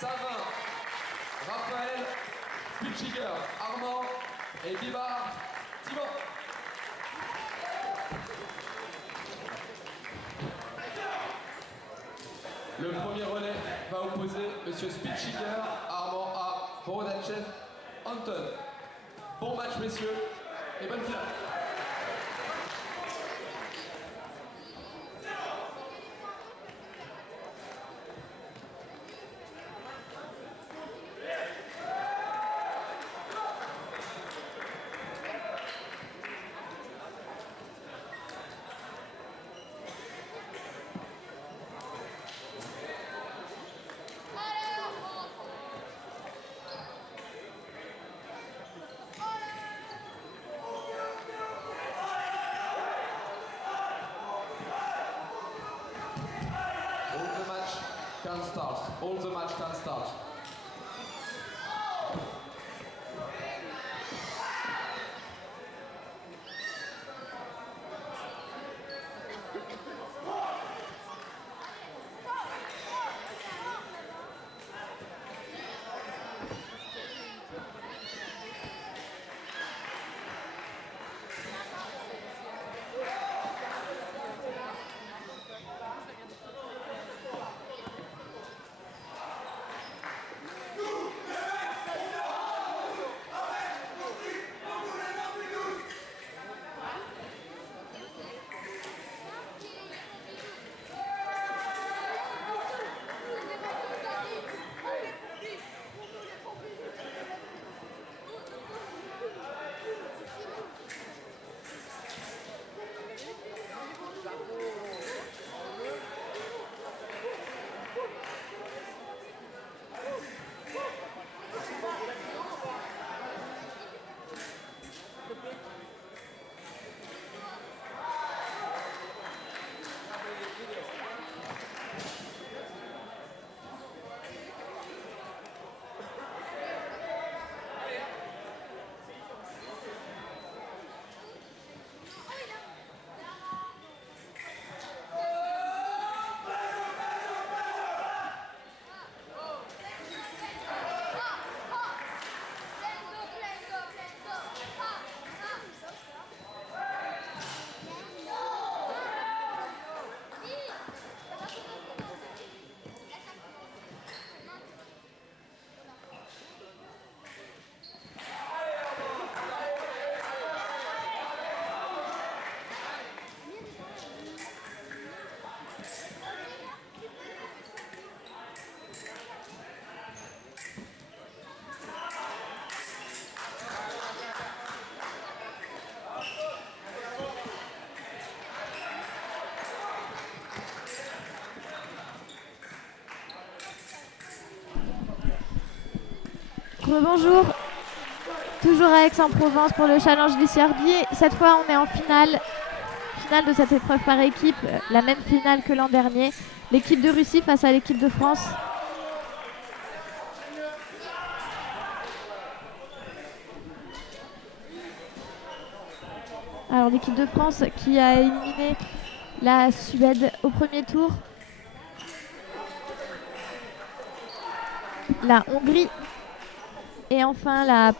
Savin, Raphaël, Putchiger, Armand et Bibard, Thibaut. Le premier relais va opposer M. Spitchiger, Armand à Borodachev, Anton. Bon match messieurs et bonne finale. Can start. All the match can start. Bonjour, toujours à Aix-en-Provence pour le Challenge Lycée-Herbier. Cette fois, on est en finale de cette épreuve par équipe, la même finale que l'an dernier. L'équipe de Russie face à l'équipe de France. Alors, l'équipe de France qui a éliminé la Suède au premier tour. La Hongrie. Et enfin la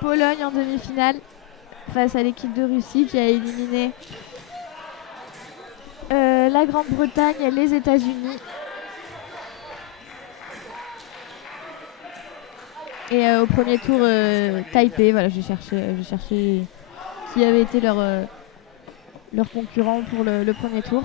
Pologne en demi-finale face à l'équipe de Russie qui a éliminé la Grande-Bretagne et les États-Unis. Et au premier tour, Taipei. Voilà, j'ai cherché qui avait été leur concurrent pour le premier tour.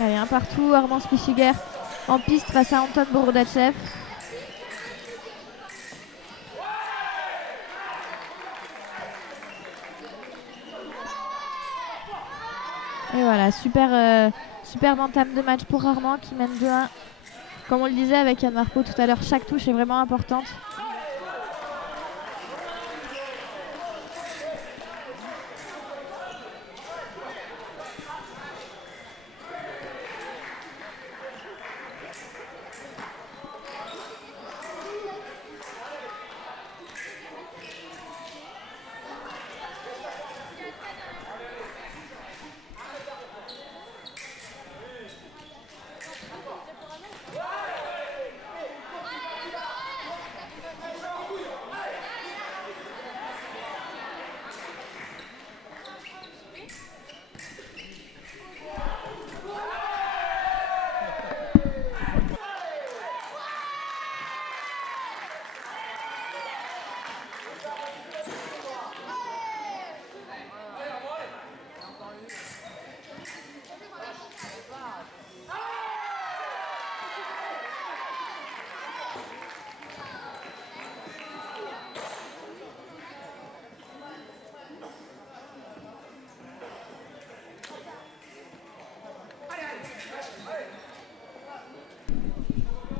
Allez, un partout, Armand Spitchiger en piste face à Anton Borodachev. Et voilà, superbe entame de match pour Armand qui mène 2-1. Comme on le disait avec Yann Marpeau tout à l'heure, chaque touche est vraiment importante.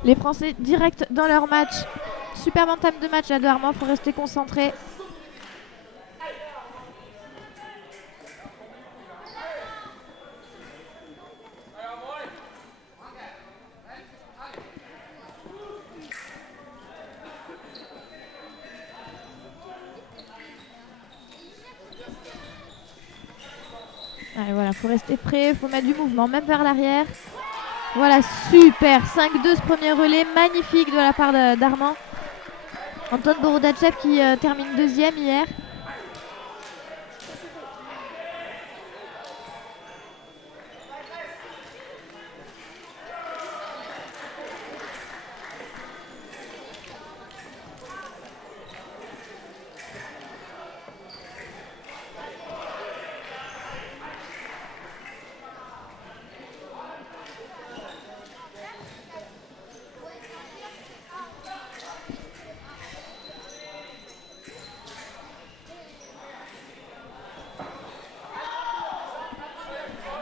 Les Français direct dans leur match. Superbe entame de match là de Armand, il faut rester concentré. Allez, voilà, faut rester prêt, faut mettre du mouvement, même vers l'arrière. Voilà, super, 5-2 ce premier relais, magnifique de la part d'Armand. Anton Borodachev qui termine deuxième hier.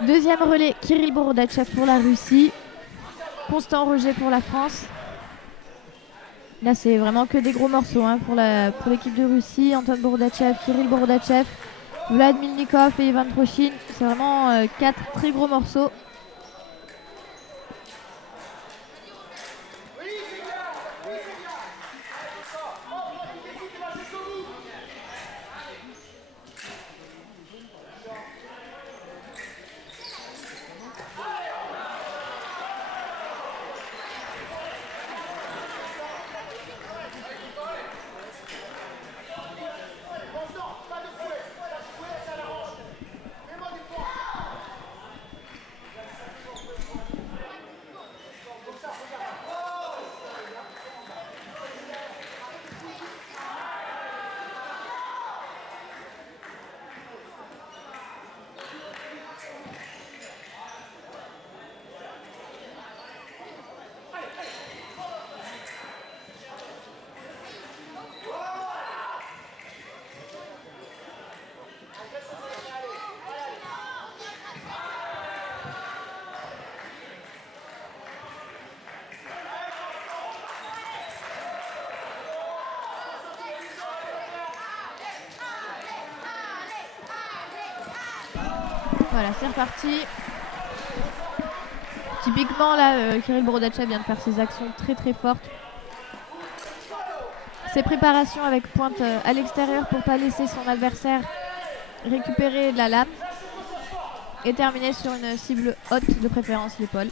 Deuxième relais, Kirill Borodachev pour la Russie. Constant Roger pour la France. Là, c'est vraiment que des gros morceaux hein, pour l'équipe de Russie. Anton Borodachev, Kirill Borodachev, Vlad Milnikov et Ivan Trochin. C'est vraiment 4 très gros morceaux. Voilà, c'est reparti. Typiquement, là, Kirill Borodachev vient de faire ses actions très très fortes. Ses préparations avec pointe à l'extérieur pour ne pas laisser son adversaire récupérer de la lame. Et terminer sur une cible haute, de préférence l'épaule.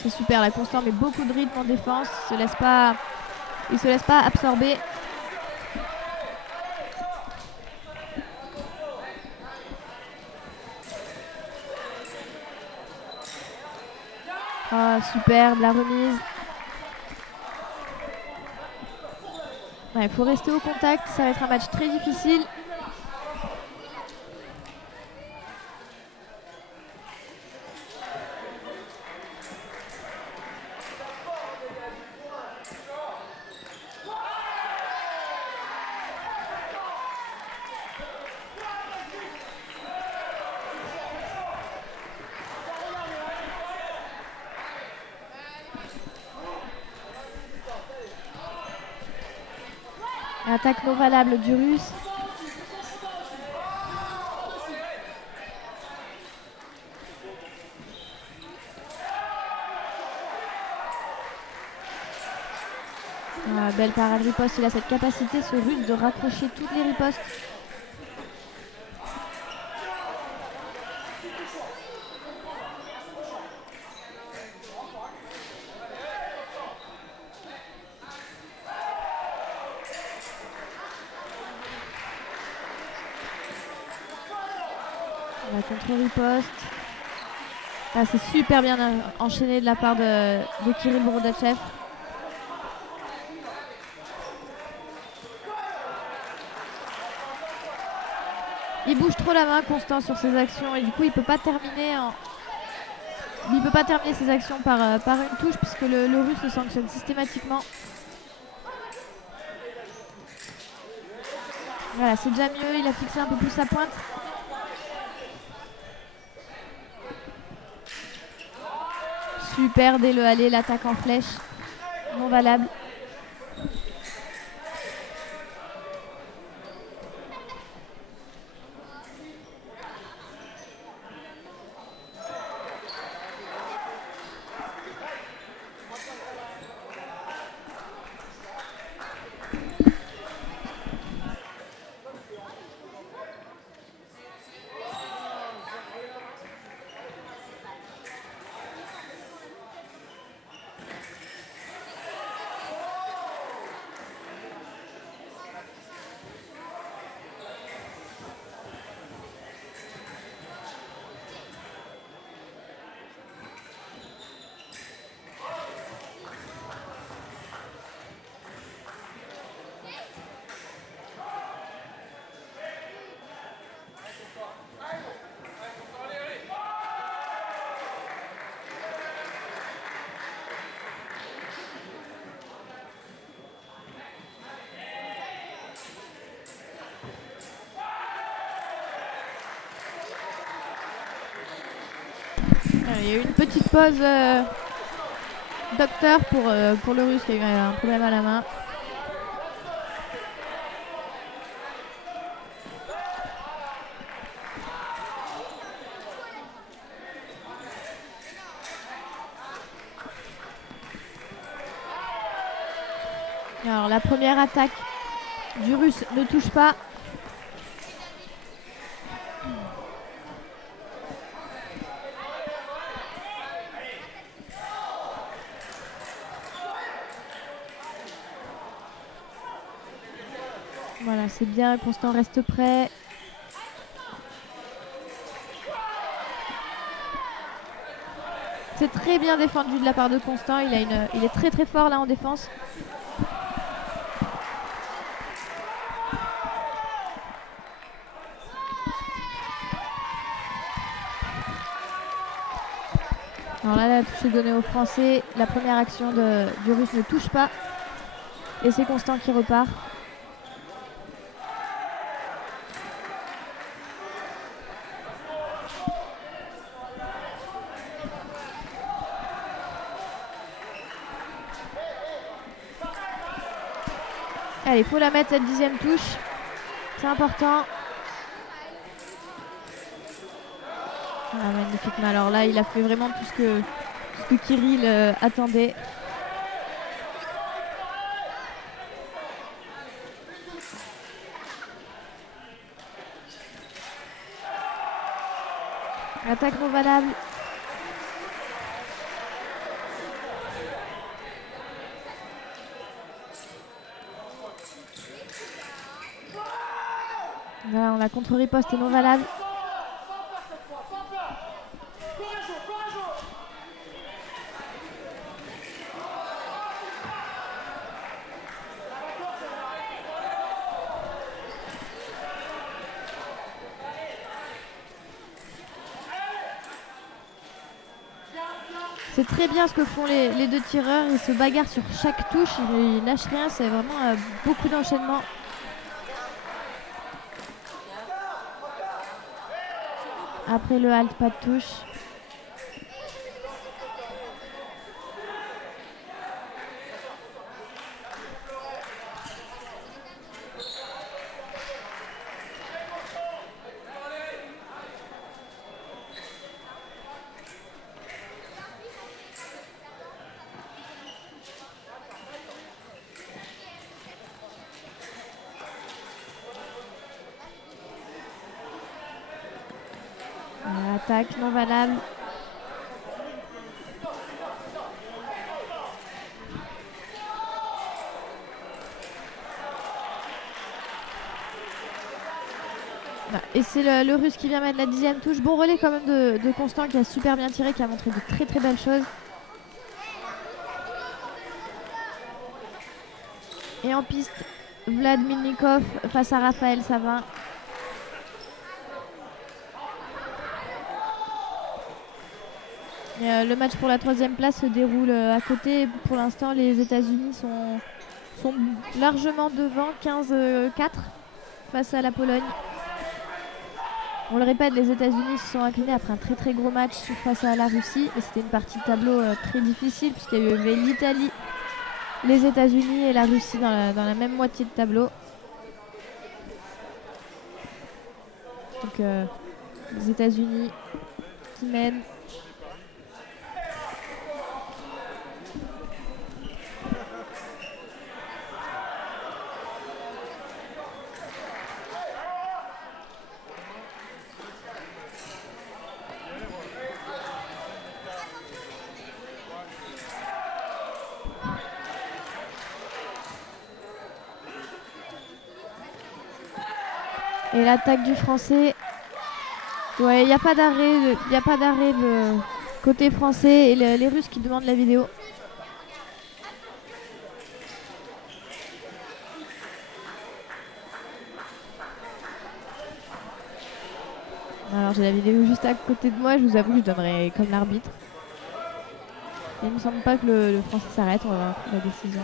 C'est super, la Constant met beaucoup de rythme en défense. Il ne se laisse pas absorber. Ah, super, de la remise. Il faut rester au contact, ça va être un match très difficile. Attaque non valable du Russe. Belle parade riposte, il a cette capacité ce Russe de raccrocher toutes les ripostes. La contre-riposte. Ah, c'est super bien enchaîné de la part de Kirill Borodachev. Il bouge trop la main Constant sur ses actions et du coup il peut pas terminer ses actions par une touche puisque le Russe le sanctionne systématiquement. Voilà, c'est déjà mieux, il a fixé un peu plus sa pointe. Super, dès le aller, l'attaque en flèche. Non valable. Il y a eu une petite pause docteur pour le Russe qui a eu un problème à la main. Alors la première attaque du Russe ne touche pas. Voilà, c'est bien, Constant reste prêt. C'est très bien défendu de la part de Constant, il est très très fort là en défense. Alors là, la touche est donnée aux Français. La première action du Russe ne touche pas. Et c'est Constant qui repart. Allez, il faut la mettre cette 10e touche. C'est important. Ah, magnifique. Mais alors là, il a fait vraiment tout ce que Kirill attendait. Attaque non valable. Voilà, on a contre-riposte non valable. C'est très bien ce que font les deux tireurs. Ils se bagarrent sur chaque touche. Ils lâchent rien. C'est vraiment beaucoup d'enchaînement. Après le halt, pas de touche. Attaque non valable. Et c'est le Russe qui vient mettre la 10e touche. Bon relais quand même de Constant qui a super bien tiré, qui a montré de très très belles choses. Et en piste, Vlad Milnikov face à Raphaël Savin. Le match pour la 3e place se déroule à côté. Pour l'instant, les États-Unis sont largement devant, 15-4 face à la Pologne. On le répète, les États-Unis se sont inclinés après un très gros match face à la Russie. Et c'était une partie de tableau très difficile puisqu'il y avait l'Italie, les États-Unis et la Russie dans la même moitié de tableau. Donc les États-Unis qui mènent. Et l'attaque du Français, ouais, il n'y a pas d'arrêt de côté français et les Russes qui demandent la vidéo. Alors j'ai la vidéo juste à côté de moi, je vous avoue que je donnerai comme l'arbitre. Il ne me semble pas que le Français s'arrête, on va voir la décision.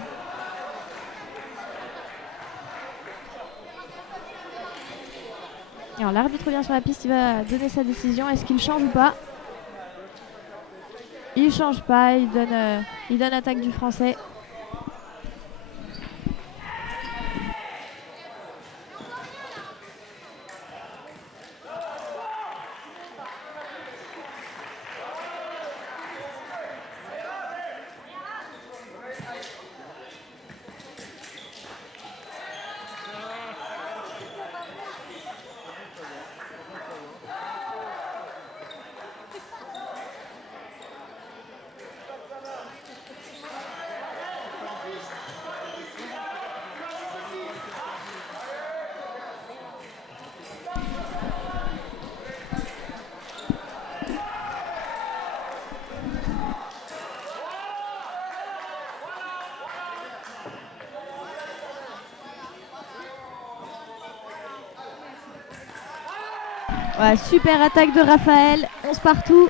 Alors l'arbitre revient sur la piste, il va donner sa décision. Est-ce qu'il change ou pas? Il change pas, il donne attaque du Français. Ouais, super attaque de Raphaël, 11 partout.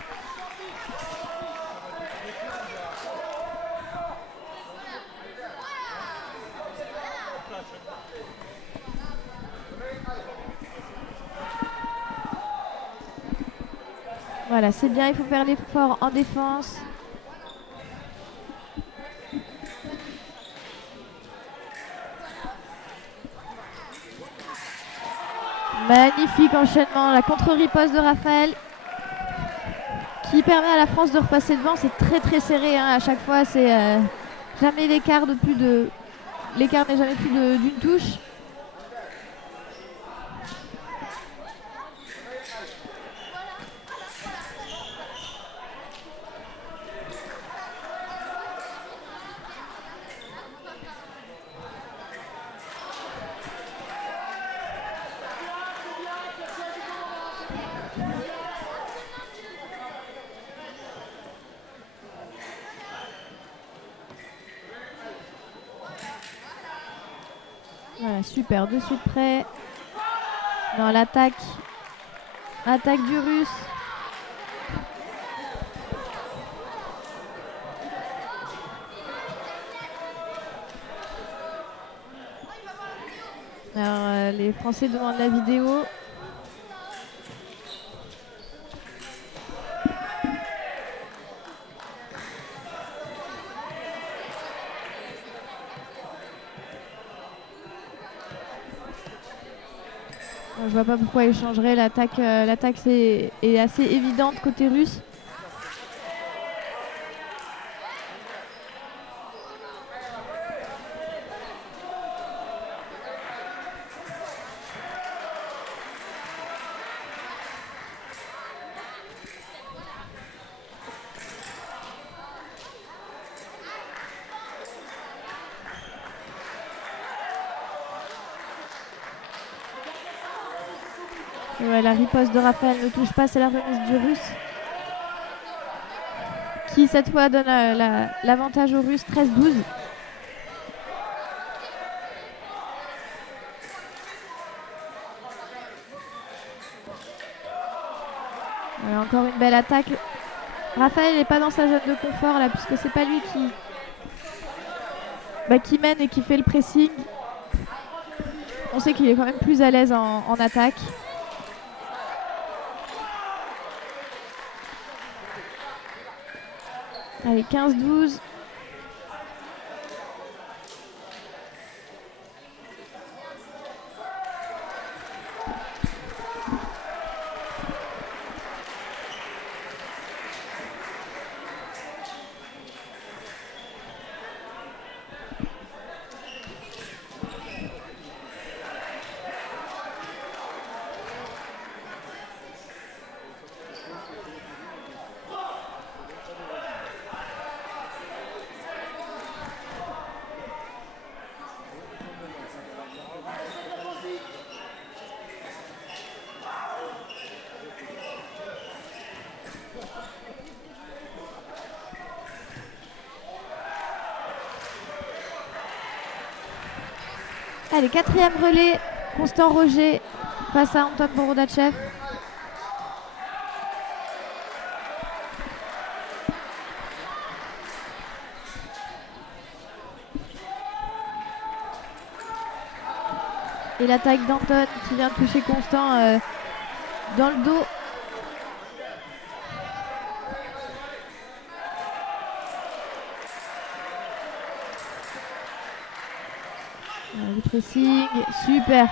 Voilà, c'est bien, il faut faire l'effort en défense. Magnifique enchaînement, la contre-riposte de Raphaël qui permet à la France de repasser devant. C'est très serré hein. À chaque fois, c'est jamais l'écart de plus de... L'écart n'est jamais plus d'une touche. Voilà, super, de suite prêt. Dans l'attaque. Attaque du Russe. Alors, les Français demandent la vidéo. Je vois pas pourquoi il changerait. L'attaque est assez évidente côté russe. Ouais, la riposte de Raphaël ne touche pas, c'est la remise du Russe qui cette fois donne l'avantage aux Russes, 13-12. Encore une belle attaque. Raphaël n'est pas dans sa zone de confort là puisque c'est pas lui qui mène et qui fait le pressing. On sait qu'il est quand même plus à l'aise en attaque. Allez, 15-12. Allez, 4e relais, Constant Roger face à Anton Borodachev. Et l'attaque d'Anton qui vient toucher Constant dans le dos. Le pressing, super.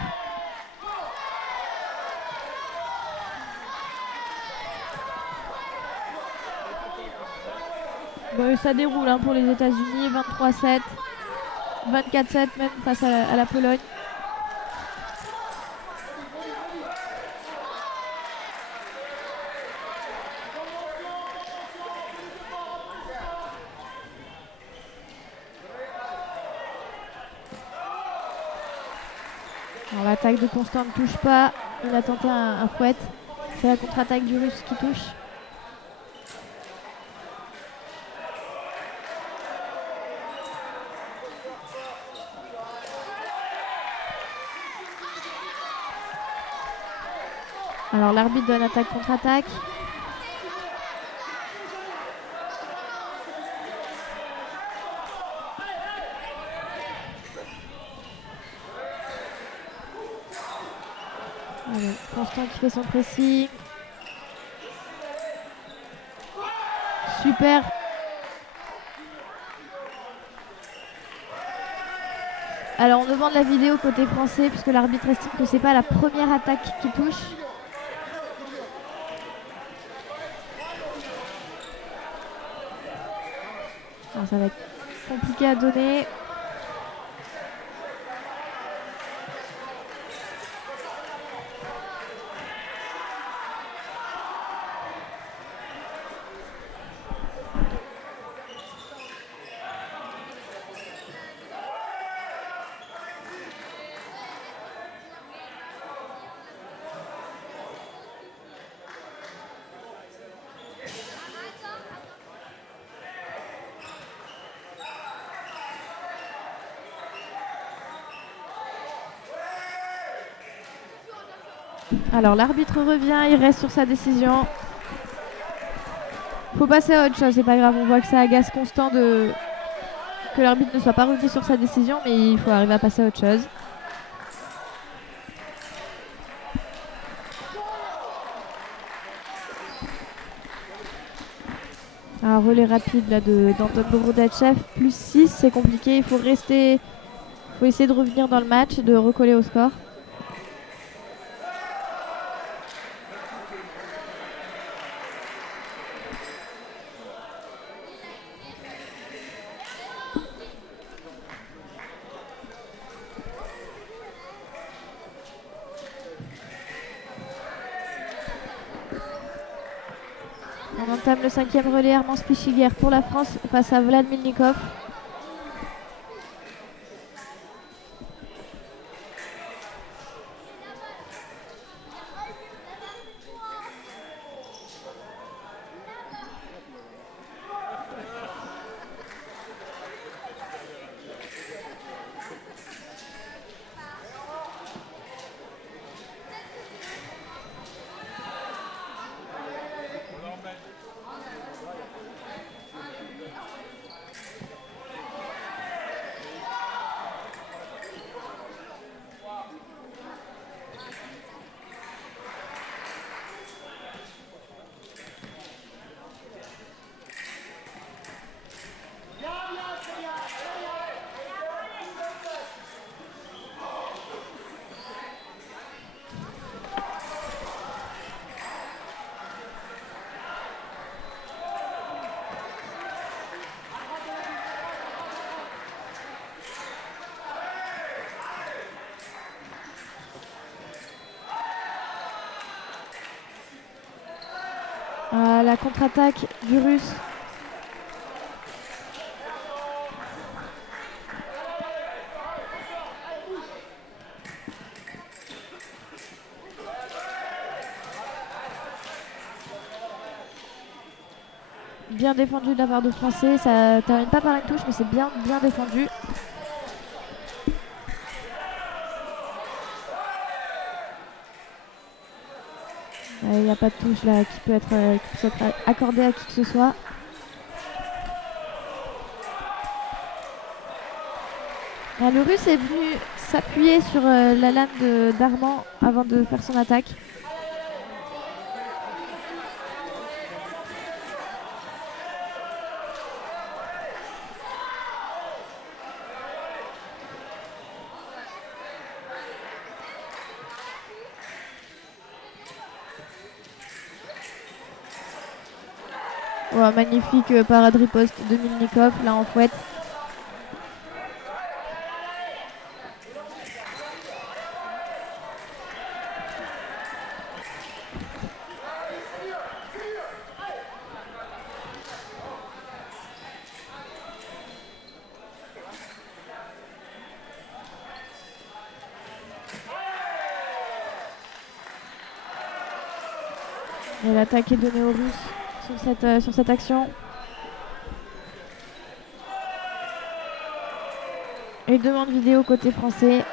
Bon, ça déroule hein, pour les États-Unis, 23-7, 24-7 même face à la Pologne. L'attaque de Constant ne touche pas. Il a tenté un fouet. C'est la contre-attaque du Russe qui touche. Alors l'arbitre donne attaque contre-attaque. Constant qui fait son pressing. Super. Alors on demande la vidéo côté français puisque l'arbitre estime que c'est pas la première attaque qui touche. Alors, ça va être compliqué à donner. Alors l'arbitre revient, il reste sur sa décision. Faut passer à autre chose, c'est pas grave, on voit que ça agace Constant que l'arbitre ne soit pas revenu sur sa décision, mais il faut arriver à passer à autre chose. Un relais rapide là d'Anton Borodachev, plus 6, c'est compliqué, il faut essayer de revenir dans le match, de recoller au score. On entame le 5e relais, Armand Spichiger pour la France face à Vlad Milnikov. La contre-attaque du Russe. Bien défendu de la part de Français. Ça termine pas par une touche, mais c'est bien défendu. Il n'y a pas de touche là qui peut être accordée à qui que ce soit. Le Russe est venu s'appuyer sur la lame d'Armand avant de faire son attaque. Oh, magnifique parade riposte de Milnikov là en fouette. Et l'attaque est donnée aux Russes sur cette action. Et demande vidéo côté français.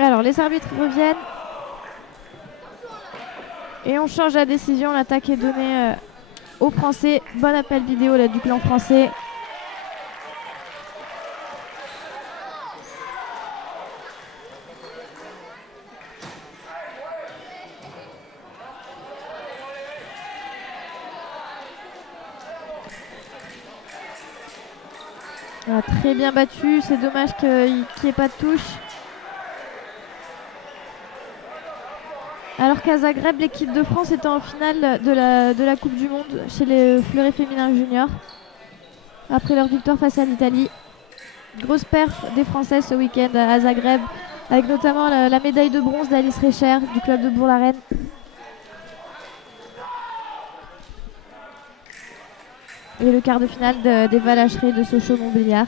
Alors les arbitres reviennent et on change la décision. L'attaque est donnée aux Français. Bon appel vidéo là du clan français. Très bien battu, c'est dommage qu'il n'y ait pas de touche. Alors qu'à Zagreb, l'équipe de France était en finale de la Coupe du Monde chez les Fleuret féminins juniors. Après leur victoire face à l'Italie. Grosse perf des Français ce week-end à Zagreb, avec notamment la médaille de bronze d'Alice Recher du club de Bourg-la-Reine. Et le quart de finale des Valacheries de Sochaux-Montbéliard.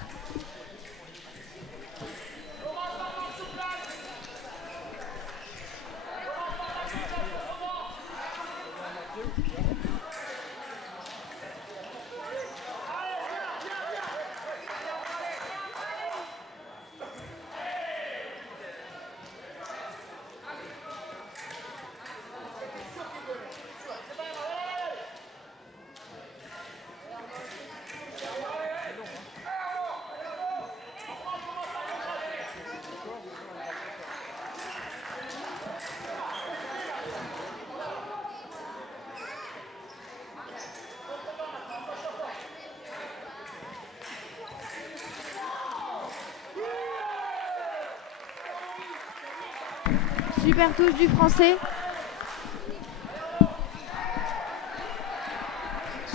Super touche du Français.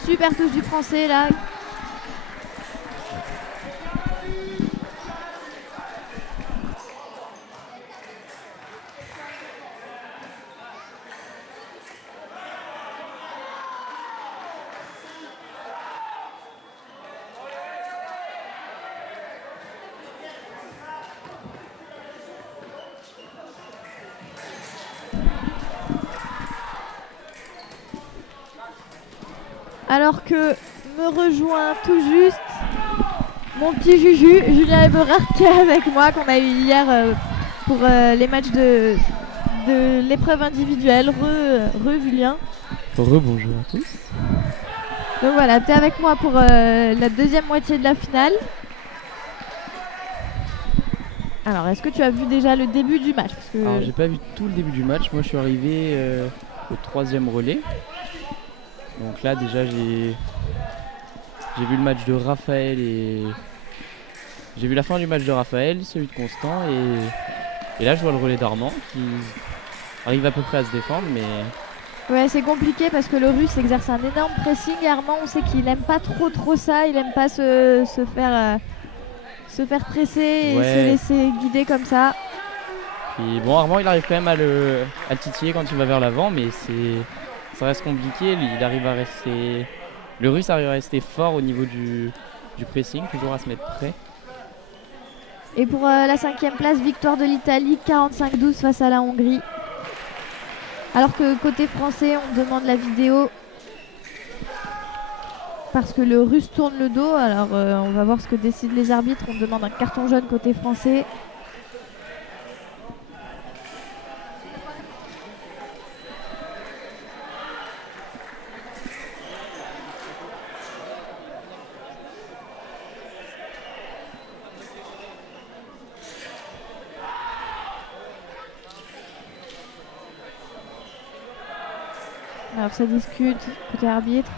Super touche du Français là. Alors que me rejoint tout juste mon petit Juju, Julien Eberhard, qui est avec moi, qu'on a eu hier pour les matchs de l'épreuve individuelle. Re Julien. Bonjour à tous. Donc voilà, tu es avec moi pour la deuxième moitié de la finale. Alors, est-ce que tu as vu déjà le début du match? Parce que... Alors, j'ai pas vu tout le début du match. Moi, je suis arrivé au 3e relais. Donc là, déjà, j'ai vu le match de Raphaël et j'ai vu la fin du match de Raphaël, celui de Constant et là, je vois le relais d'Armand qui arrive à peu près à se défendre, mais ouais, c'est compliqué parce que le Russe exerce un énorme pressing et Armand, on sait qu'il aime pas trop ça. Il aime pas se faire presser et se laisser guider comme ça. Puis bon, Armand il arrive quand même à le titiller quand il va vers l'avant, mais ça reste compliqué. Il arrive à rester, le Russe arrive à rester fort au niveau du pressing, toujours à se mettre prêt. Et pour la 5e place, victoire de l'Italie 45-12 face à la Hongrie. Alors que côté français, on demande la vidéo parce que le Russe tourne le dos. Alors on va voir ce que décident les arbitres. On demande un carton jaune côté français. Alors ça discute côté arbitre.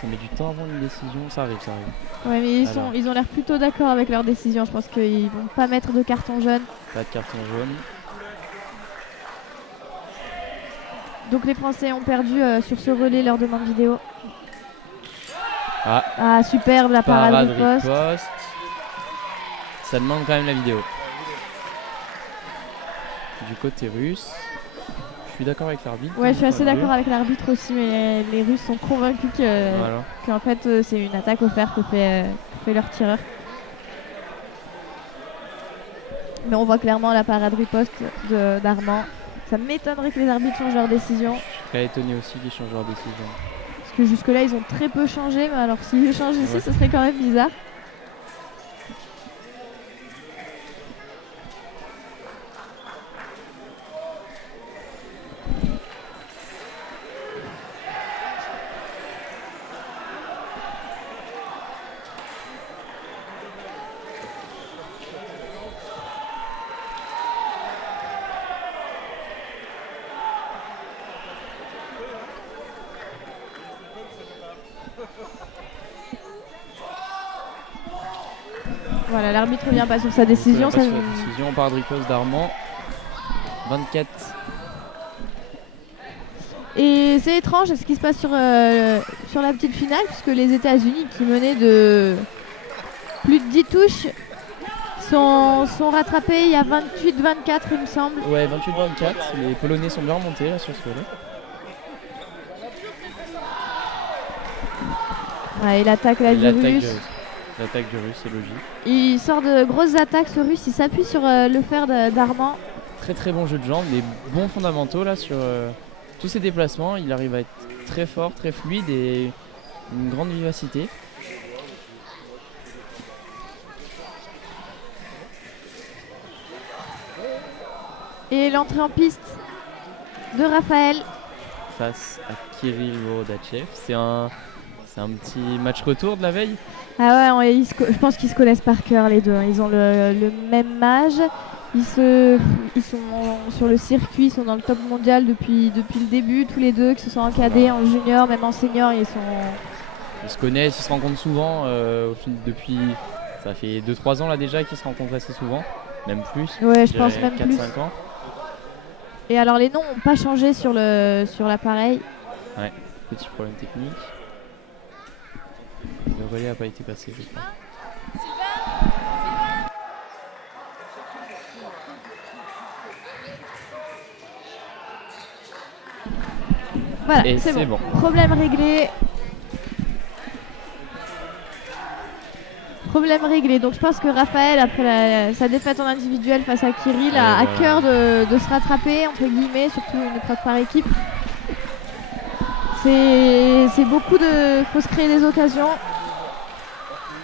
Ça met du temps avant une décision, ça arrive. Ouais, mais ils ont l'air plutôt d'accord avec leur décision. Je pense qu'ils vont pas mettre de carton jaune. Pas de carton jaune. Donc les Français ont perdu sur ce relais leur demande vidéo. Ah superbe la parade riposte. Ça demande quand même la vidéo. Du côté russe. Je suis d'accord avec l'arbitre. Ouais, je suis assez d'accord avec l'arbitre aussi, mais les Russes sont convaincus qu'en fait c'est une attaque offerte que fait leur tireur. Mais on voit clairement la parade riposte d'Armand. Ça m'étonnerait que les arbitres changent leur décision. Je serais étonné aussi qu'ils changent leur décision. Parce que jusque-là, ils ont très peu changé, mais alors s'ils changent ici, ce serait quand même bizarre. Voilà, l'arbitre revient pas sur sa décision. Décision par riposte d'Armand. 24. Et c'est étrange ce qui se passe sur la petite finale, puisque les États-Unis, qui menaient de plus de 10 touches, sont rattrapés. Il y a 28-24, il me semble. Ouais, 28-24. Les Polonais sont bien remontés là sur ce relais. Ouais, il attaque la du Russe. L'attaque du Russe, c'est logique. Il sort de grosses attaques, ce Russe. Il s'appuie sur le fer d'Armand. Très très bon jeu de jambes, des bons fondamentaux là sur tous ses déplacements. Il arrive à être très fort, très fluide et une grande vivacité. Et l'entrée en piste de Raphaël. Face à Kirill Borodachev. C'est un petit match retour de la veille. Ah ouais, je pense qu'ils se connaissent par cœur les deux. Ils ont le même âge. Ils sont sur le circuit, ils sont dans le top mondial depuis le début, tous les deux, que ce soit en cadet, en junior, même en senior. Ils se connaissent, ils se rencontrent souvent. Depuis, ça fait 2-3 ans là déjà qu'ils se rencontrent assez souvent, même plus. Ouais, je pense même 4-5 plus. ans. Et alors les noms n'ont pas changé sur l'appareil. Ouais, petit problème technique. Le relais n'a pas été passé, je crois. Voilà, c'est bon. Problème réglé. Problème réglé. Donc je pense que Raphaël, après sa défaite en individuel face à Kirill, a à cœur de se rattraper, entre guillemets, surtout une épreuve par équipe. C'est beaucoup de... faut se créer des occasions.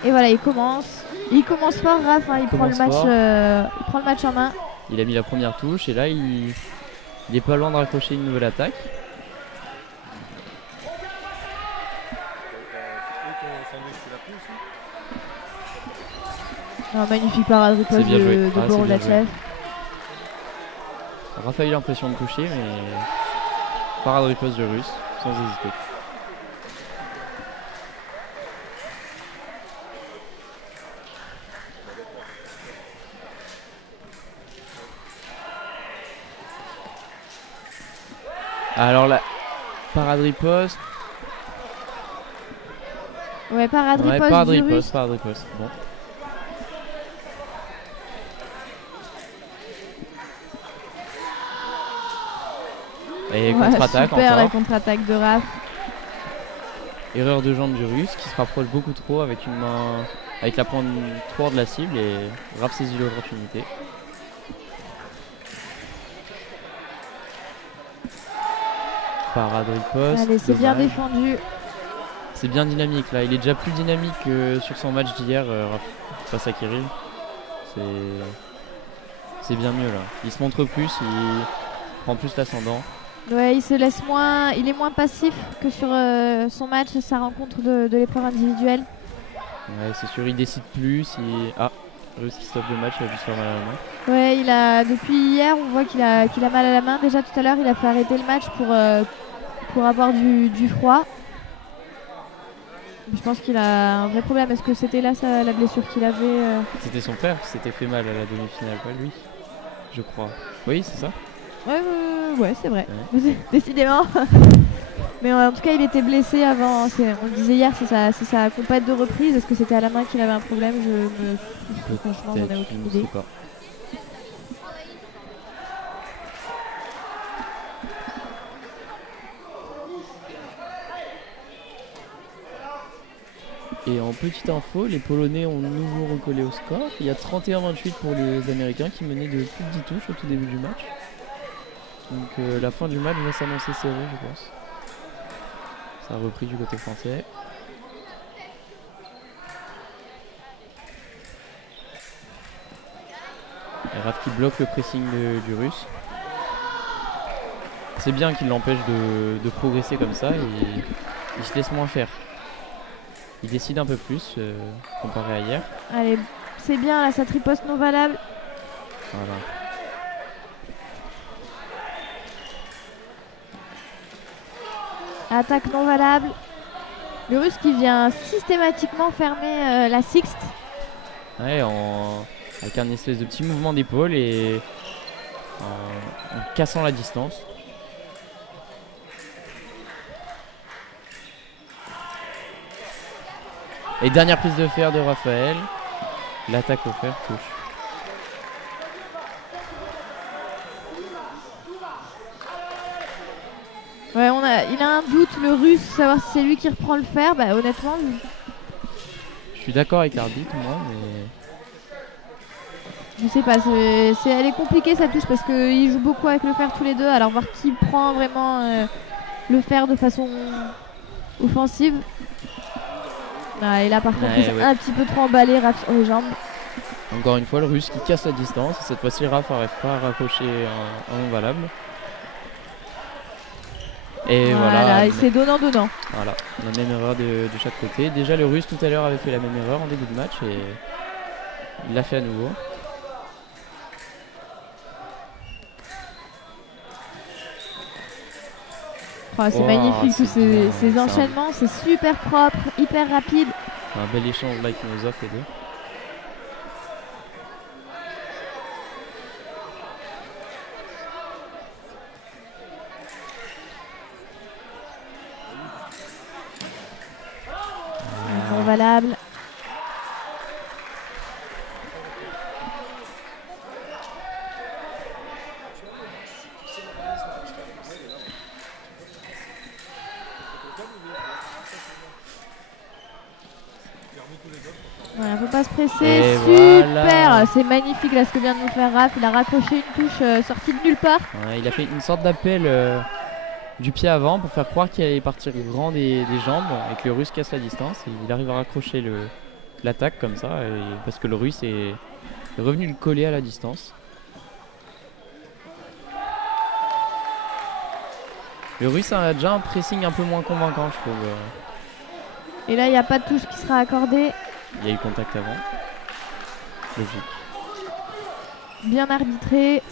Et voilà, il commence fort, Raph, hein, il prend le match en main. Il a mis la première touche et là il est pas loin de raccrocher une nouvelle attaque. Un magnifique parade riposte de Borodachev. Raphaël a eu l'impression de toucher, mais parade riposte du Russe, sans hésiter. Alors la parade riposte. Ouais, parade riposte. Parade riposte. Bon. Et contre-attaque encore. Super la contre-attaque de Raph. Erreur de jambe du Russe qui se rapproche beaucoup trop avec une main, avec la pointe trop hors de la cible, et Raph saisit l'opportunité. Parade riposte. Allez, c'est bien défendu. C'est bien dynamique là, il est déjà plus dynamique que sur son match d'hier, face à Kirill. C'est bien mieux là. Il se montre plus, il prend plus l'ascendant. Ouais, il se laisse moins, il est moins passif que sur son match, sa rencontre de l'épreuve individuelle. Ouais, c'est sûr, il décide plus. Ah, Russe qui stoppe le match, il a dû se faire mal à la main. Ouais, depuis hier, on voit qu'il a mal à la main. Déjà tout à l'heure, il a fait arrêter le match pour avoir du froid. Je pense qu'il a un vrai problème. Est-ce que c'était là la blessure qu'il avait C'était son frère qui s'était fait mal à la demi-finale, pas lui, je crois. Oui, c'est ça. Ouais, c'est vrai. Ouais. Décidément. Mais en tout cas, il était blessé avant. On le disait hier, c'est sa compète de reprise. Est-ce que c'était à la main qu'il avait un problème? Franchement, j'en ai aucune idée. Pas. Et en petite info, les Polonais ont nouveau recollé au score. Il y a 31-28 pour les Américains qui menaient de plus de 10 touches au tout début du match. Donc la fin du match va s'annoncer serrée, je pense. Ça a repris du côté français. Et Raph qui bloque le pressing du Russe. C'est bien qu'il l'empêche de progresser comme ça, et il se laisse moins faire. Il décide un peu plus comparé à hier. Allez, c'est bien là, ça riposte non valable. Voilà. Attaque non valable. Le Russe qui vient systématiquement fermer la sixte. Ouais, avec un espèce de petit mouvement d'épaule et en cassant la distance. Et dernière prise de fer de Raphaël. L'attaque au fer touche. Ouais, il a un doute, le Russe, savoir si c'est lui qui reprend le fer. Bah honnêtement, je suis d'accord avec l'arbitre, moi, mais je sais pas, elle est compliquée sa touche parce qu'ils jouent beaucoup avec le fer tous les deux. Alors voir qui prend vraiment le fer de façon offensive. Ah, et là par contre, il est un petit peu trop emballé, Raph sur les jambes. Encore une fois, le Russe qui casse la distance. Cette fois-ci, Raph n'arrive pas à raccrocher en non valable. Et voilà, c'est donnant-donnant. Voilà, la même erreur de chaque côté. Déjà, le Russe tout à l'heure avait fait la même erreur en début de match et il l'a fait à nouveau. Oh, c'est magnifique tous ces enchaînements, c'est super propre, hyper rapide. Un bel échange là avec Mozov les deux. Non valable. Voilà, faut pas se presser. Et super, voilà. C'est magnifique là ce que vient de nous faire Raph. Il a raccroché une touche sortie de nulle part. Ouais, il a fait une sorte d'appel du pied avant pour faire croire qu'il allait partir grand des jambes et que le Russe casse la distance. Et il arrive à raccrocher l'attaque comme ça, parce que le Russe est revenu le coller à la distance. Le Russe a déjà un pressing un peu moins convaincant, je trouve. Et là, il n'y a pas de touche qui sera accordée. Il y a eu contact avant. Logique. Bien arbitré.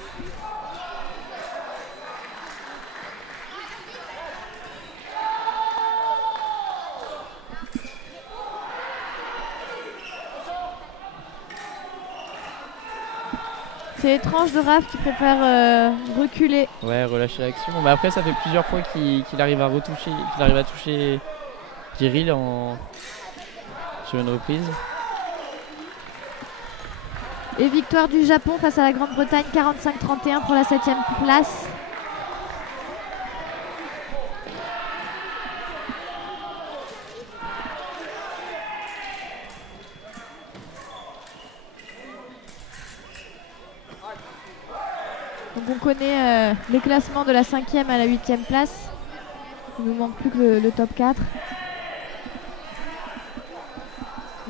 C'est étrange de Raph qui préfère reculer. Ouais, relâcher l'action. Bah après, ça fait plusieurs fois qu'il arrive à retoucher, qu'il arrive à toucher Kirill sur une reprise. Et victoire du Japon face à la Grande-Bretagne, 45-31 pour la 7e place. Donc on connaît les classements de la 5e à la 8e place. Il nous manque plus que le top 4.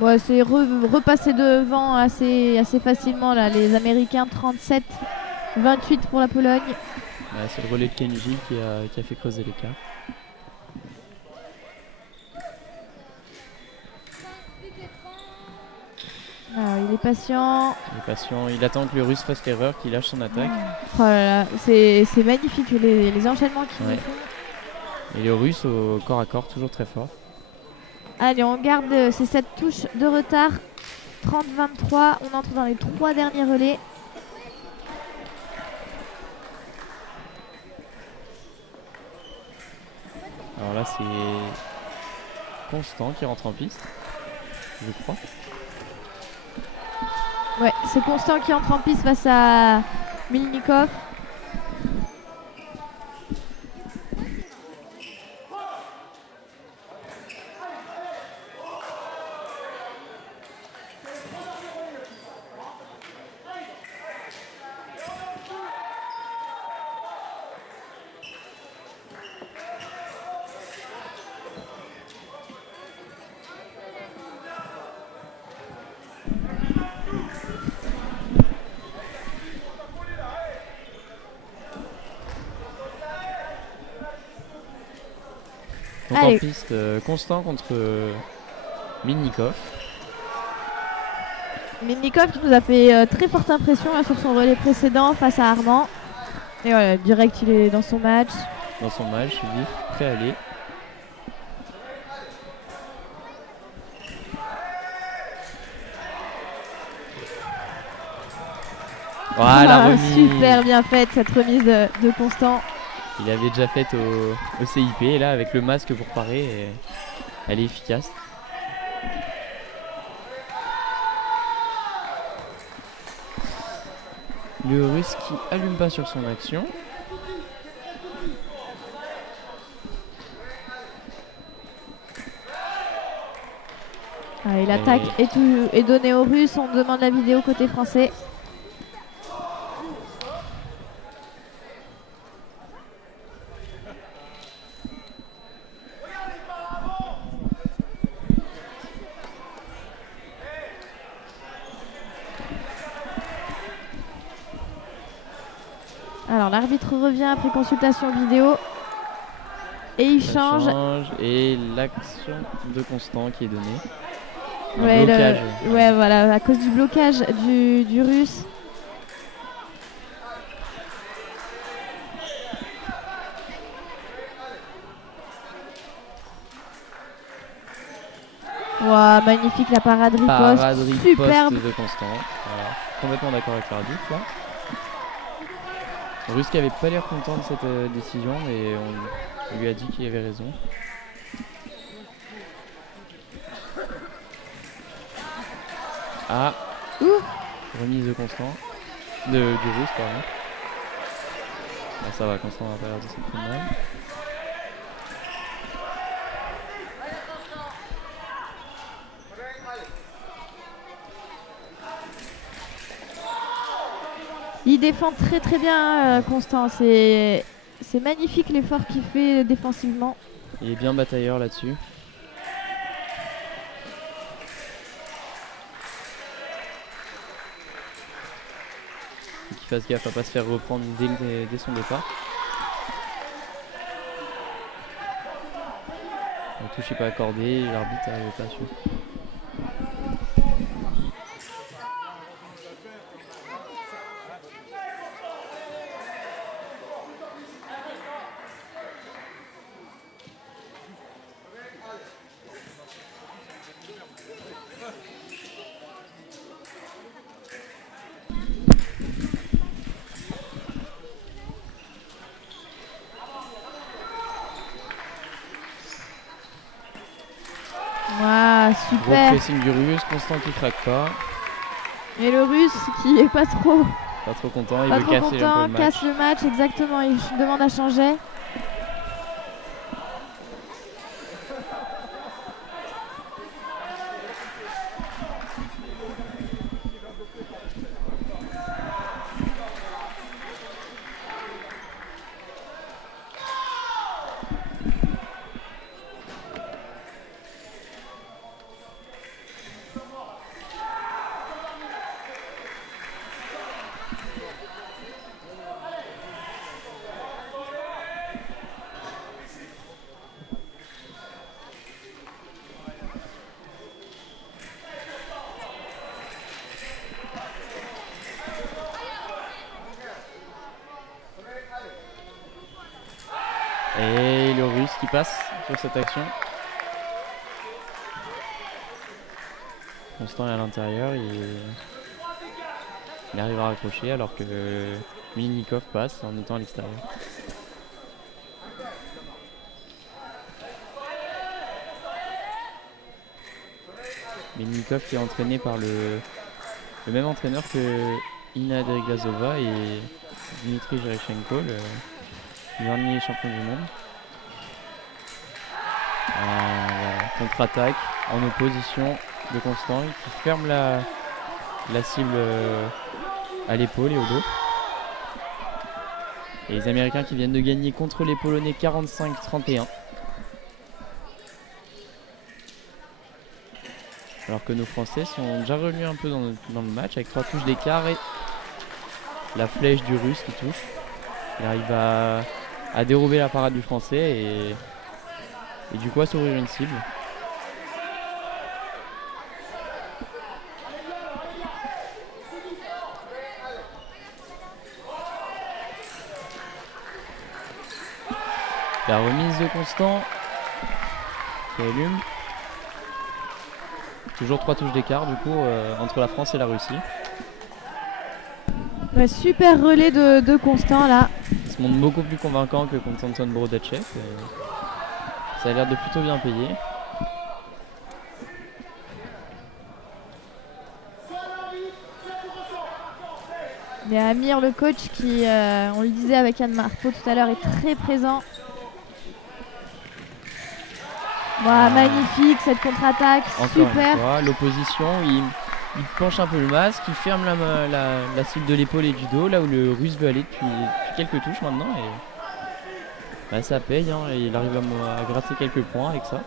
Ouais, c'est repassé devant assez facilement là. Les Américains 37-28 pour la Pologne. Ouais, c'est le relais de Kenji qui a fait creuser l'écart. Alors, il est patient. Il attend que le Russe fasse l'erreur, qu'il lâche son attaque. Oh là là, c'est magnifique les enchaînements qu'ils font. Et le Russe au corps à corps, toujours très fort. Allez, on garde ces 7 touches de retard. 30-23, on entre dans les 3 derniers relais. Alors là, c'est Constant qui rentre en piste, je crois. Ouais, c'est Constant qui entre en piste face à Milnikov. Donc Allez. en piste, Constant contre Milnikov. Milnikov qui nous a fait très forte impression là, sur son relais précédent face à Armand. Et voilà, direct il est dans son match. Dans son match, vif, prêt à aller. Voilà, remise. Super bien faite cette remise de Constant. Il avait déjà fait au CIP et là avec le masque pour parer, elle est efficace. Le Russe qui allume pas sur son action. Allez, l'attaque est donnée aux Russes. On demande la vidéo côté français. Alors l'arbitre revient après consultation vidéo et il change. Et l'action de Constant qui est donnée. Ouais, blocage. Ouais, voilà, à cause du blocage du Russe. Wow, magnifique la parade riposte, superbe de Constant. Voilà. Complètement d'accord avec l'arbitre là. Le Russe qui avait pas l'air content de cette décision, mais on lui a dit qu'il avait raison. Ah, remise de Constant, du Russe pardon. Bon, ça va, Constant va pas l'air de se prendre mal. Il défend très très bien Constant, c'est magnifique l'effort qu'il fait défensivement. Il est bien batailleur là-dessus. Faut qu'il fasse gaffe à pas se faire reprendre dès son départ. La touche n'est pas accordée, l'arbitre n'avait pas su. Waouh, Gros super. pressing du russe, Constant qui craque pas. Et le russe qui est pas trop Content, il pas veut trop casser un peu content, le match. casse le match, exactement, il demande à changer. Et le russe qui passe sur cette action. Constant est à l'intérieur, il arrive à raccrocher alors que Melnikov passe en étant à l'extérieur. Melnikov qui est entraîné par le même entraîneur que Inna Derigazova et Dmitry Jerechenko, le dernier champion du monde. Voilà. Contre-attaque en opposition de Constant qui ferme la cible à l'épaule et au dos. Et les Américains qui viennent de gagner contre les Polonais 45-31. Alors que nos Français sont déjà revenus un peu dans le match avec 3 touches d'écart et la flèche du Russe qui touche. Il arrive à dérober la parade du Français et du coup à s'ouvrir une cible. La remise de Constant qui allume. Toujours 3 touches d'écart du coup entre la France et la Russie. Ouais, super relais de Constant là. Il se montre beaucoup plus convaincant que contre Anton Borodachev. Ça a l'air de plutôt bien payer. Il y a Amir le coach qui, on le disait avec Yann Marteau tout à l'heure, est très présent. Voilà, magnifique cette contre-attaque, super. L'opposition, il penche un peu le masque, il ferme la cible de l'épaule et du dos, là où le Russe veut aller depuis quelques touches maintenant. Et bah, ça paye, hein, et il arrive à gratter quelques points avec ça.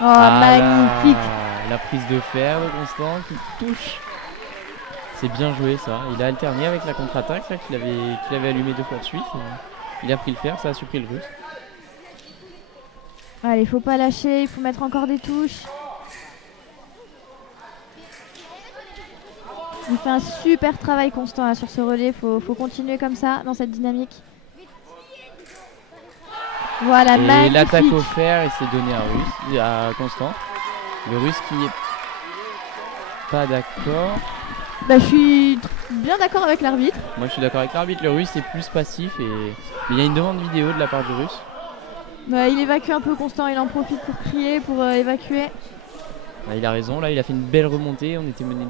Oh, magnifique. La prise de fer de Constant qui touche. C'est bien joué ça. Il a alterné avec la contre-attaque qu'il avait allumé 2 fois de suite. Il a pris le fer, ça a surpris le Russe. Allez, faut pas lâcher, il faut mettre encore des touches. Il fait un super travail Constant là, sur ce relais, faut continuer comme ça dans cette dynamique. Voilà, et magnifique. L'attaque au fer, il s'est donné à Constant. Le Russe qui est pas d'accord. Bah, je suis bien d'accord avec l'arbitre. Moi je suis d'accord avec l'arbitre, le Russe est plus passif mais il y a une demande vidéo de la part du Russe. Bah, il évacue un peu Constant, il en profite pour crier, pour évacuer. Bah, il a raison, là il a fait une belle remontée, on était mené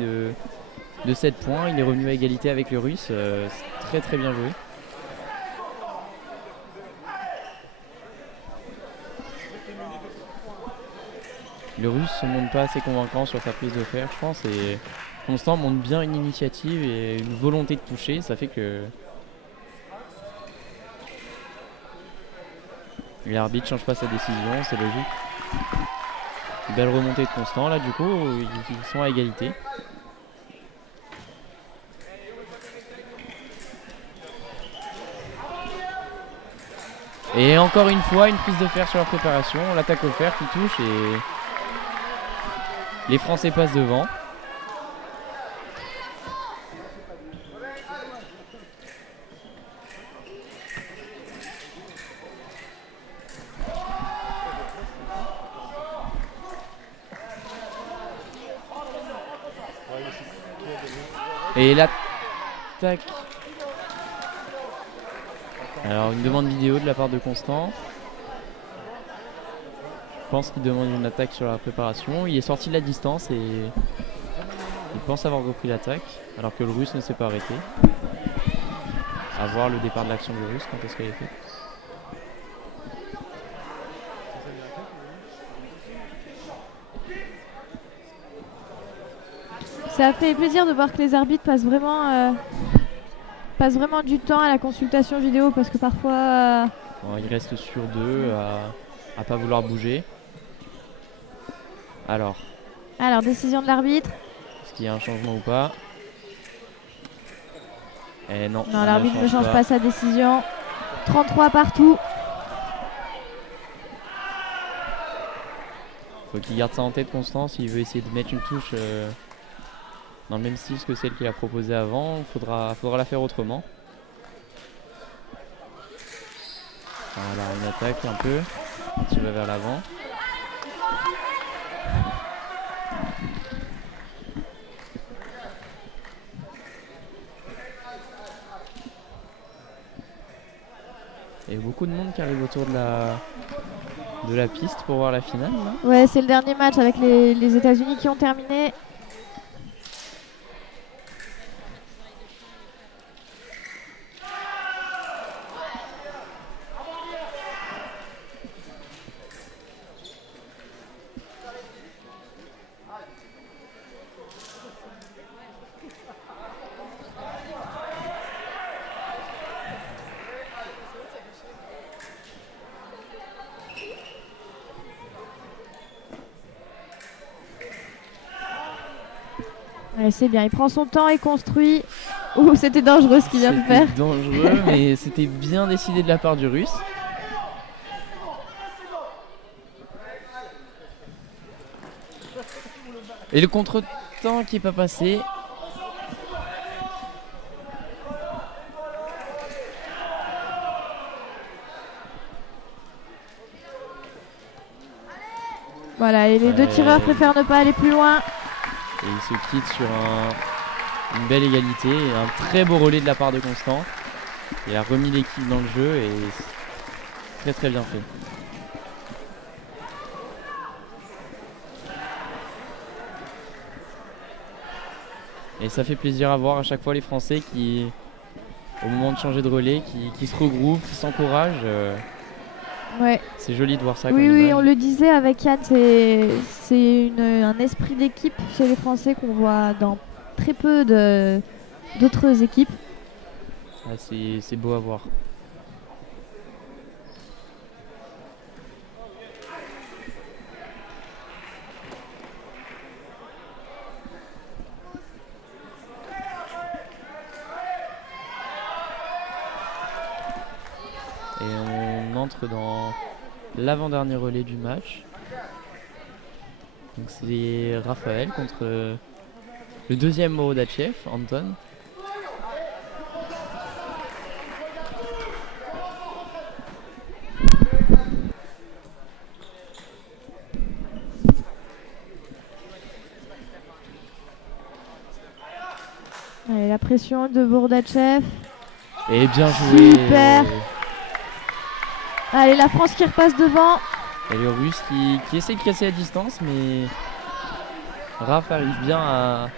de 7 points, il est revenu à égalité avec le Russe, c'est très bien joué. Le Russe ne montre pas assez convaincant sur sa prise de fer, je pense. Et Constant montre bien une initiative et une volonté de toucher. Ça fait que l'arbitre ne change pas sa décision, c'est logique. Belle remontée de Constant. Là, du coup, ils sont à égalité. Et encore une fois, une prise de fer sur la préparation. L'attaque au fer qui touche et les Français passent devant. Et l'attaque. Alors une demande vidéo de la part de Constant. Je pense qu'il demande une attaque sur la préparation. Il est sorti de la distance et il pense avoir repris l'attaque alors que le Russe ne s'est pas arrêté. À voir le départ de l'action du Russe, quand est-ce qu'elle est faite. Ça fait plaisir de voir que les arbitres passent vraiment du temps à la consultation vidéo parce que parfois... Bon, il reste sur deux à pas vouloir bouger. Alors, décision de l'arbitre. est-ce qu'il y a un changement ou pas? Eh non. Non, l'arbitre ne change pas sa décision. 33 partout. Faut qu'il garde ça en tête, Constant, s'il veut essayer de mettre une touche dans le même style que celle qu'il a proposée avant. Faudra la faire autrement. Voilà, une attaque un peu. Tu vas vers l'avant. Il y a beaucoup de monde qui arrive autour de la piste pour voir la finale. Là. Ouais, c'est le dernier match avec les États-Unis qui ont terminé. Ouais, c'est bien, il prend son temps et construit. Ouh, c'était dangereux ce qu'il vient de faire. C'était dangereux, mais c'était bien décidé de la part du Russe. Et le contre-temps qui n'est pas passé. Voilà, et les deux tireurs préfèrent ne pas aller plus loin. Et il se quitte sur une belle égalité et un très beau relais de la part de Constant. Il a remis l'équipe dans le jeu et très très bien fait. Et ça fait plaisir à voir à chaque fois les Français qui, au moment de changer de relais, qui se regroupent, qui s'encouragent. Ouais. C'est joli de voir ça. Oui, on le disait avec Yann, c'est un esprit d'équipe chez les Français qu'on voit dans très peu d'autres équipes. Ah, c'est beau à voir. Et on entre dans l'avant-dernier relais du match. Donc c'est Raphaël contre le deuxième Borodachev, Anton. Allez, la pression de Borodachev. Et bien joué. Super. Allez, la France qui repasse devant. Et le Russe qui essaie de casser la distance, mais Raph arrive bien à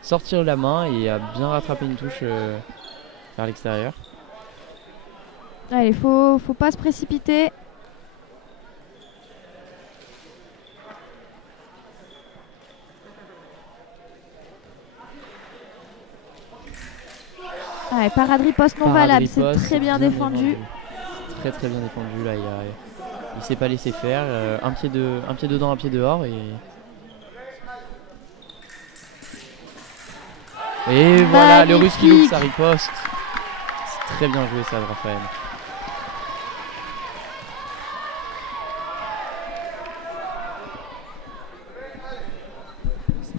sortir la main et à bien rattraper une touche vers l'extérieur. Allez, faut pas se précipiter. Ouais, parade riposte non valable, c'est Parade-riposte, très bien défendu. Très très bien défendu là, il s'est pas laissé faire. Un pied dedans, un pied dehors et voilà le Russe qui loupe sa riposte. C'est très bien joué ça de Raphaël.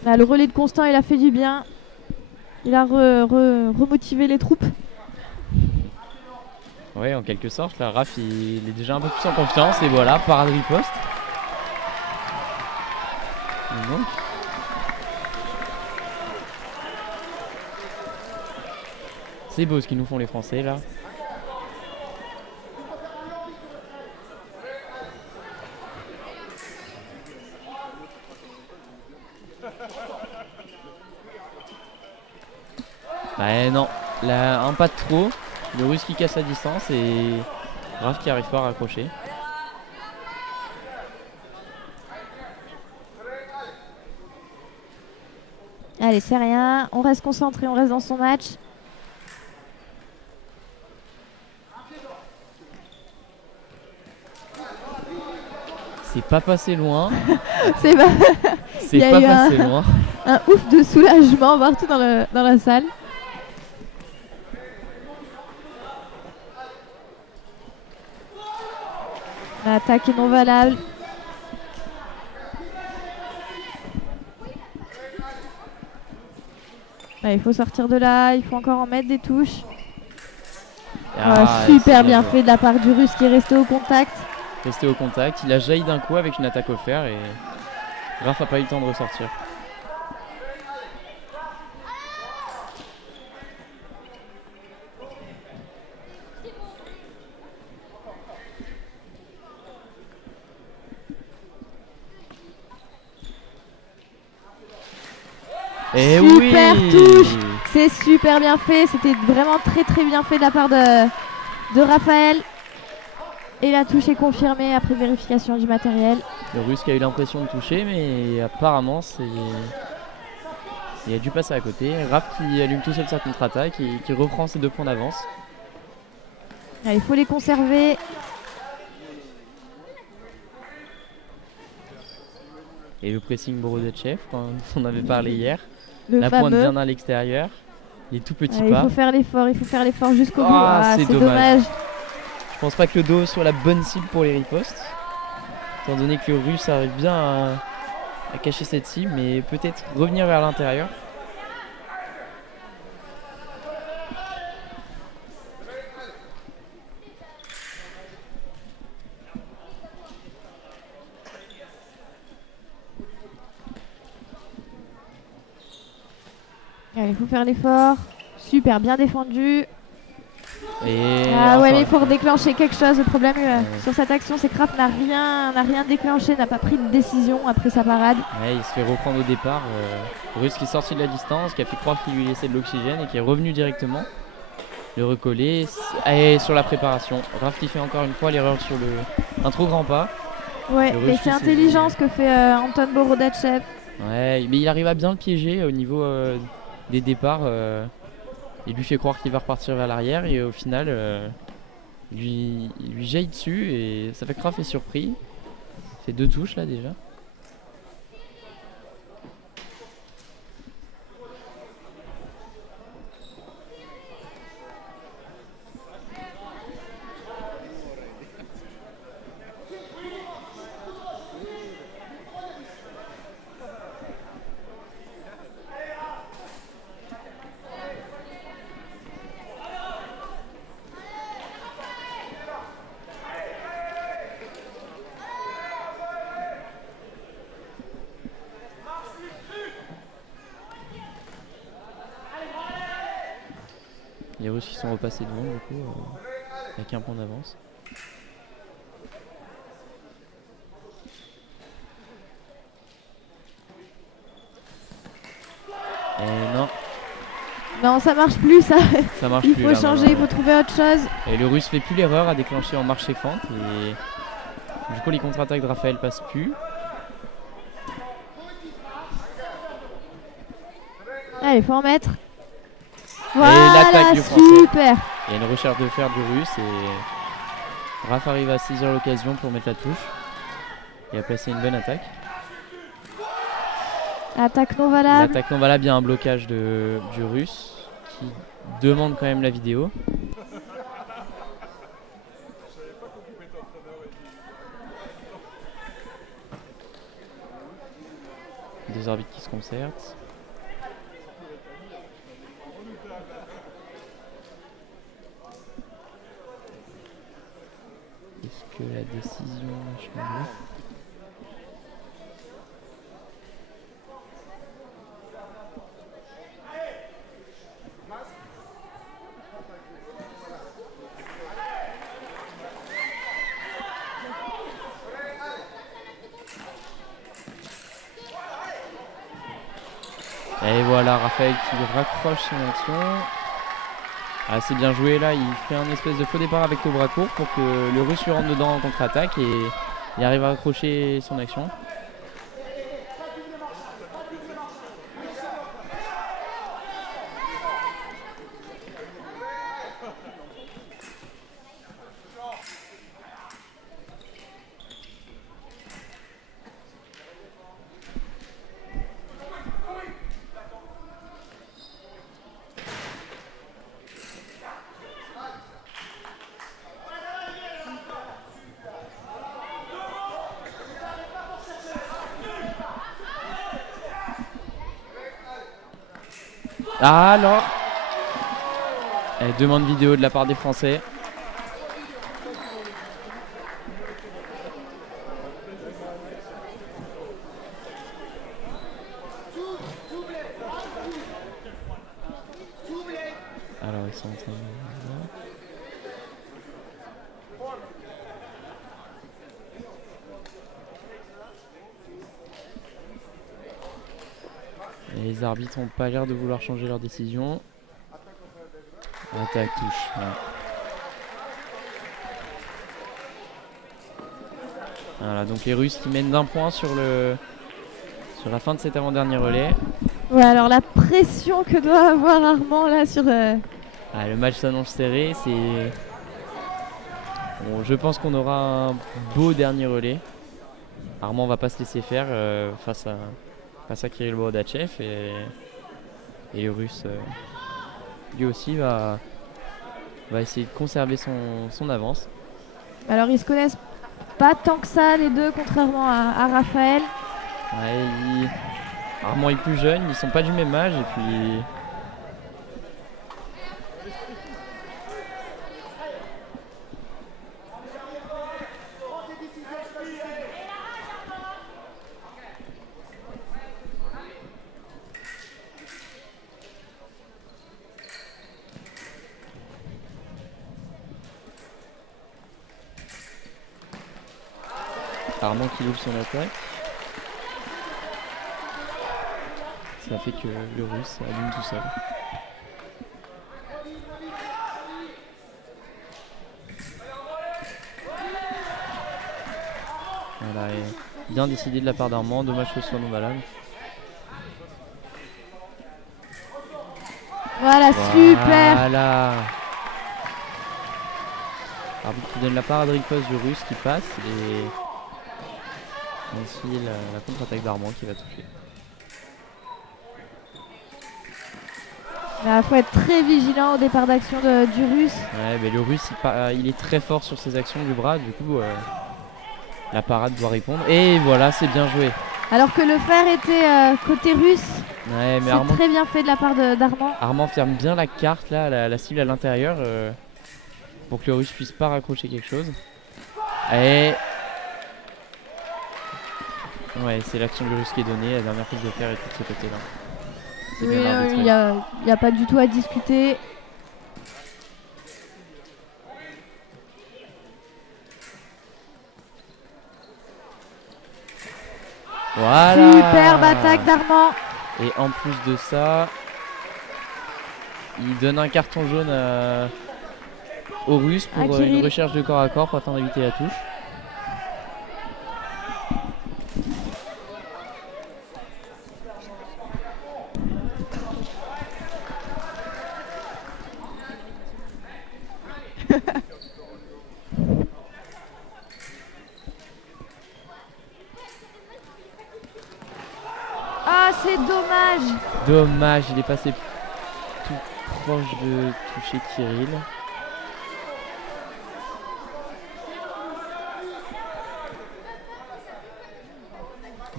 Là, le relais de Constant, il a fait du bien. Il a remotivé les troupes. Ouais, en quelque sorte, là, Raph il est déjà un peu plus en confiance et voilà, parade riposte. Donc. C'est beau ce qu'ils nous font les Français là. Bah non, là, un pas de trop. Le Russe qui casse la distance et Raph qui arrive pas à raccrocher. Allez, c'est rien. On reste concentré, on reste dans son match. C'est pas passé loin. C'est pas, C'est pas passé loin. Un ouf de soulagement partout dans la salle. L'attaque est non valable. Là, il faut sortir de là, il faut encore en mettre des touches. Super bien fait de la part du Russe qui est resté au contact. Resté au contact, il a jailli d'un coup avec une attaque offerte et Raph n'a pas eu le temps de ressortir. Et super oui, touche, c'est super bien fait, c'était vraiment très très bien fait de la part de Raphaël. Et la touche est confirmée après vérification du matériel. Le Russe qui a eu l'impression de toucher, mais apparemment il a dû passer à côté. Raph qui allume tout seul sa contre-attaque et qui reprend ses 2 points d'avance. Il faut les conserver. Et le pressing Borodachev, quand on avait parlé hier. Le la fameux. pointe bien à l'extérieur. Les tout petits pas. Il faut faire l'effort jusqu'au bout. C'est dommage. Je pense pas que le dos soit la bonne cible pour les ripostes. Étant donné que le Russe arrive bien à cacher cette cible, mais peut-être revenir vers l'intérieur. Il faut faire l'effort. Super bien défendu. Et mais il faut redéclencher quelque chose. Le problème sur cette action, c'est que Raph n'a rien déclenché, n'a pas pris de décision après sa parade. Ouais, il se fait reprendre au départ. Russe qui est sorti de la distance, qui a fait croire qu'il lui laissait de l'oxygène et qui est revenu directement. Le recoller. Et sur la préparation. Raph qui fait encore une fois l'erreur sur un trop grand pas. Ouais, mais c'est intelligent ce que fait Anton Borodachev. Ouais, mais il arrive à bien le piéger au niveau des départs. Il lui fait croire qu'il va repartir vers l'arrière et au final il lui jaillit dessus et ça fait que Raph est surpris. Il fait 2 touches là déjà. Les Russes qui sont repassés devant du coup avec un point d'avance. Et non. Non, ça marche plus ça. Ça marche il plus, faut changer, il faut trouver autre chose. Et le Russe fait plus l'erreur à déclencher en marche et fente et du coup les contre-attaques de Raphaël passent plus. Allez, il faut en mettre. Voilà, l'attaque du Français. super. Il y a une recherche de fer du Russe et Raph arrive à saisir l'occasion pour mettre la touche. Il a placé une bonne attaque. Attaque non valable. L'attaque non valable, il y a un blocage du Russe qui demande quand même la vidéo. Deux arbitres qui se concertent. Est-ce que la décision a changé? Et voilà, Raphaël qui raccroche son action. Ah, c'est bien joué là, il fait un espèce de faux départ avec le bras court pour que le Russe lui rentre dedans en contre-attaque et il arrive à raccrocher son action. Ah alors, demande vidéo de la part des Français. Alors ils sont en train de... Les arbitres n'ont pas l'air de vouloir changer leur décision. Attaque, touche. Voilà. Voilà, donc les Russes qui mènent d'un point sur la fin de cet avant-dernier relais. Ouais, alors la pression que doit avoir Armand là sur... Ah, le match s'annonce serré. Bon, je pense qu'on aura un beau dernier relais. Armand va pas se laisser faire face à Kirill Borodachev et le Russe lui aussi va essayer de conserver son avance. Alors ils se connaissent pas tant que ça les deux, contrairement à Raphaël. Ouais, Armand est plus jeune, ils sont pas du même âge et puis... Armand qui ouvre son attaque. Ça fait que le Russe allume tout seul. Voilà, et bien décidé de la part d'Armand, dommage que ce soit non valable. Voilà, super. Voilà. Arbitre qui donne la part à Dricos du Russe qui passe et ainsi la contre-attaque d'Armand qui va toucher. Il faut être très vigilant au départ d'action du Russe. Ouais, mais le Russe il est très fort sur ses actions du bras, du coup la parade doit répondre. Et voilà, c'est bien joué. Alors que le fer était côté russe. Ouais, mais c'est très bien fait de la part d'Armand. Armand ferme bien la carte là, la cible à l'intérieur pour que le Russe puisse pas raccrocher quelque chose. Et ouais, c'est l'action du Russe qui est donnée. La dernière prise de fer est de ce côté-là. Oui, il n'y a pas du tout à discuter. Voilà. Superbe attaque d'Armand. Et en plus de ça, il donne un carton jaune aux Russes pour une recherche de corps à corps afin d'éviter la touche. dommage. Dommage, il est passé tout proche de toucher Kirill.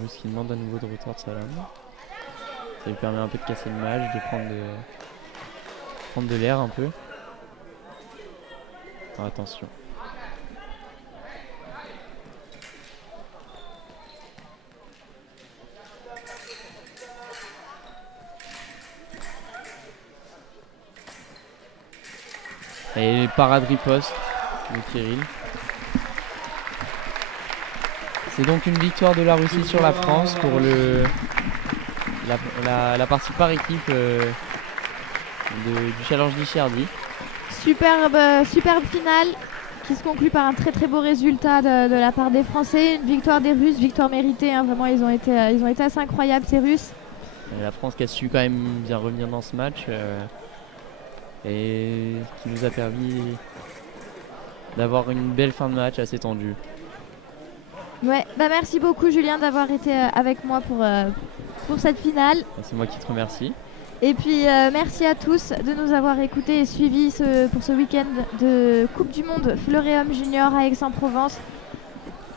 Ce qui demande à nouveau de retour de sa lame. Ça lui permet un peu de casser le match, de prendre de l'air un peu. Alors, attention. Et parade riposte de Kirill. C'est donc une victoire de la Russie sur la France pour la partie par équipe du Challenge Lisciardi. Superbe finale qui se conclut par un très très beau résultat de la part des Français. Une victoire des Russes, victoire méritée. Hein, vraiment, ils ont été assez incroyables ces Russes. Et la France qui a su quand même bien revenir dans ce match et qui nous a permis d'avoir une belle fin de match assez tendue. Ouais, merci beaucoup Julien d'avoir été avec moi pour cette finale. C'est moi qui te remercie. Et puis merci à tous de nous avoir écoutés et suivis pour ce week-end de Coupe du Monde Fleuret-Homme Junior à Aix-en-Provence.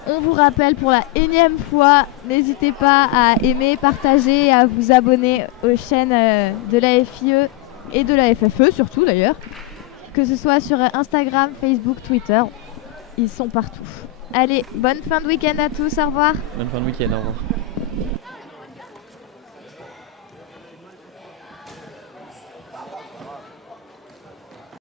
On vous rappelle pour la énième fois, n'hésitez pas à aimer, partager et à vous abonner aux chaînes de la FIE et de la FFE surtout d'ailleurs. Que ce soit sur Instagram, Facebook, Twitter, ils sont partout. Allez, bonne fin de week-end à tous, au revoir. Bonne fin de week-end, au revoir.